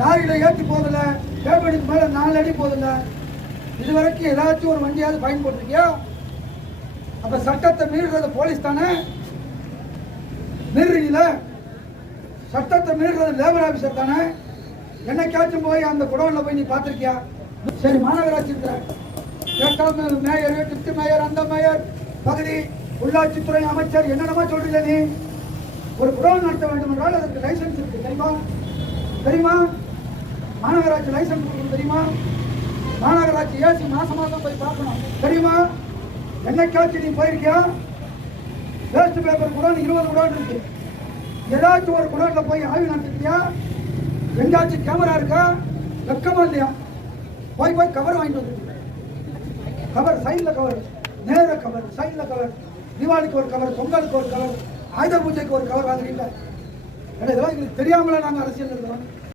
லாரியில ஏற்றி போதில்ல, பேமெண்ட்டுக்கு மேல 4 அடி போதில்ல. இதுவரைக்கும் ஏதாச்சும் ஒரு வண்டியாவது ஃபைன் போட்டிருக்கியா? அப்ப சட்டத்தை மீறுறது போலீஸ் தானே? மீறுறீங்களா? சட்டத்தை மீறுறது லேபர் ஆபீசர் தானே? என்னைக்காச்சும் போய் அந்த குடோன்ல போய் நீ பார்த்திருக்கியா? சரி, மாநகராட்சி கேட்டால் மேயர், டிப்டி மேயர், அந்த மேயர், பகுதி உள்ளாட்சித்துறை அமைச்சர் என்னென்னமா சொல்றீங்க? நீ ஒரு குடோன் நடத்த வேண்டும் என்றால் அதற்கு லைசன்ஸ் இருக்கு, தெரியுமா? மாநகராட்சி லைசன்ஸ் கொடுக்கணும், தெரியுமா? மாநகராட்சி ஏசி மாசம் போய் பார்க்கணும், தெரியுமா? என்னைக்காச்சும் நீ போயிருக்கியா? வேஸ்ட் பேப்பர் குடோன் 20 குடோன் இருக்கு. ஏதாச்சும் ஒரு குடோன்ல போய் ஆய்வு நடத்திட்டியா? எங்காச்சும் கேமரா இருக்கா? வெக்கமா இல்லையா? போய் கவர் வாங்கிட்டு வந்து, கவர் சைட்ல கவர், நேர கவர், சைட்ல கவர், தீபாவளிக்கு ஒரு கவர், பொங்கலுக்கு ஒரு கவர், ஆயுத பூஜைக்கு ஒரு கவர் வாங்குறீங்க. இதெல்லாம் எங்களுக்கு தெரியாமல நாங்கள் அரசியல் இருக்கிறோம்.